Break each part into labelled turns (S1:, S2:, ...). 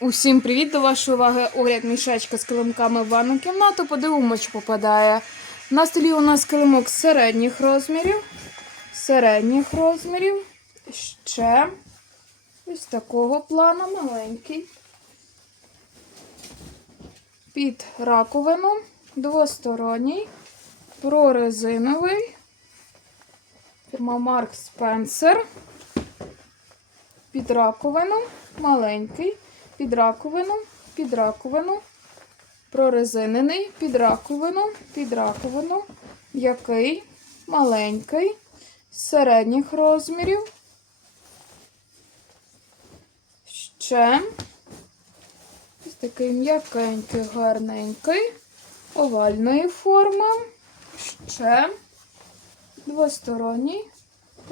S1: Усім привіт до вашої уваги. Огляд мішечка з килимками в ванну кімнату. Подивимося, що попадає. На столі у нас килимок середніх розмірів. Середніх розмірів. Ще ось такого плану маленький. Під раковину. Двосторонній. Прорезиновий. Фірма Марк Спенсер. Під раковину. Маленький під раковину, під раковину, прорезинений, під раковину, під раковину, м'який, маленький, середніх розмірів. Ще. Ось такий м'якенький, гарненький, овальної форми. Ще. Двосторонній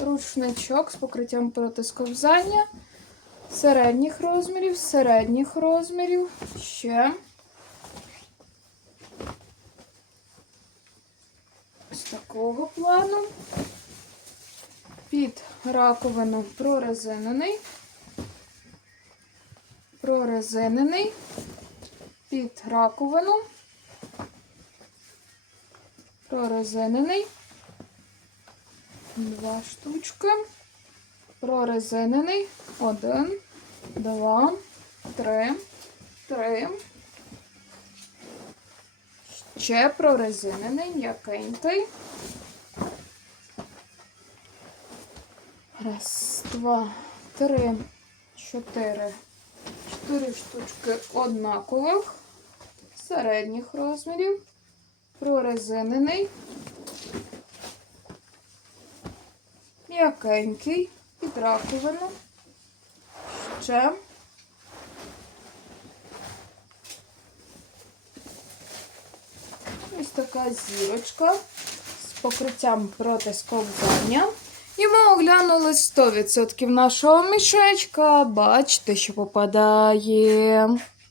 S1: рушничок з покриттям протисковзання середніх розмірів, середніх розмірів, ще. З такого плану. Під раковину прорезинений, прорезинений, під раковину, прорезинений, два штучки прорезинений. Один, два, три, три. Ще прорезинений, м'якенький. Раз, два, три, чотири. Чотири штучки однакових, середніх розмірів, прорезинений, м'якенький раковину. Ще. Ось така зірочка з покриттям проти сковзання. І ми оглянули 100% нашого мішечка. Бачите, що попадає.